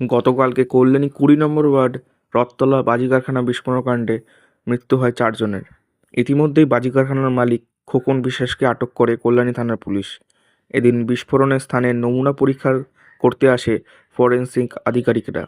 গতকালকে কল্যাণী ২০ নম্বর ওয়ার্ড রথতলা বাজি কারখানা বিস্ফোরণকাণ্ডে মৃত্যু হয় ৪ জনের। ইতিমধ্যেই বাজি কারখানার মালিক খোকন বিশ্বাসকে আটক করে কল্যাণী থানার পুলিশ। এদিন বিস্ফোরণের স্থানে নমুনা পরীক্ষা করতে আসে ফরেনসিক আধিকারিকরা।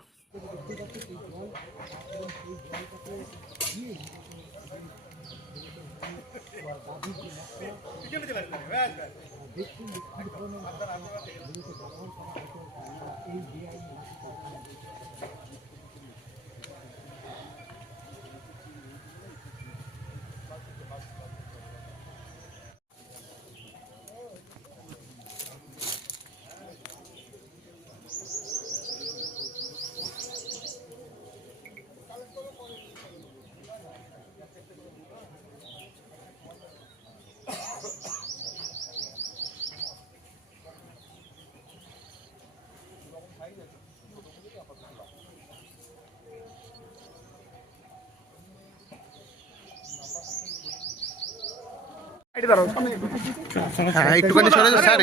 একটুখানি সরে যান স্যার,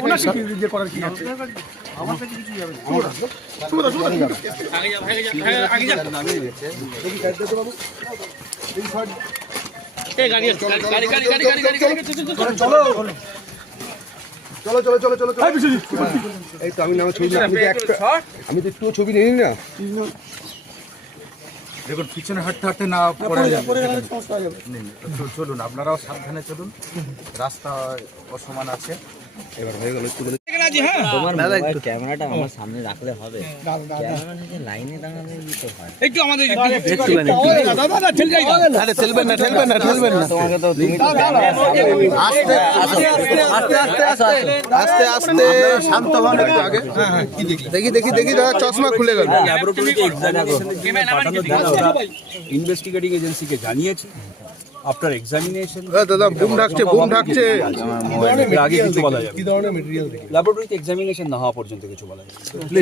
চলো চলো চলো চলো চলো। এই তো আমি নাম ছবি, আমি তো একটু ছবি নিই না। দেখুন পিছনে হাঁটতে হাঁটতে না পড়ে যাবে। চলুন, আপনারাও সাবধানে চলুন, রাস্তা অসমান আছে। এবার হয়ে গেল। তোমার মোবাইল ক্যামেরাটা আমার সামনে রাখলে হবে? ক্যামেরা থেকে লাইনে দাঁড়ালে তো হয়। একটু আমাদের আরে ঠেলবেন না, ঠেলবেন না, ঠেলবেন না। তোমাকে তো তুমি তো আস্তে আস্তে আস্তে আস্তে আস্তে শান্ত হন একটু আগে। দেখি দেখি দেখি দাদা, চশমা খুলে গেল। ইনভেস্টিগেটিং এজেন্সিকে জানিয়েছি। আফটার এক্সামিনেশন দাদা বুম ঢাকছে, বুম ঢাকছে। আগে কিছু বলা যাবে, ল্যাবরেটরিতে এক্সামিনেশন না হওয়া পর্যন্ত কিছু বলা যাবে।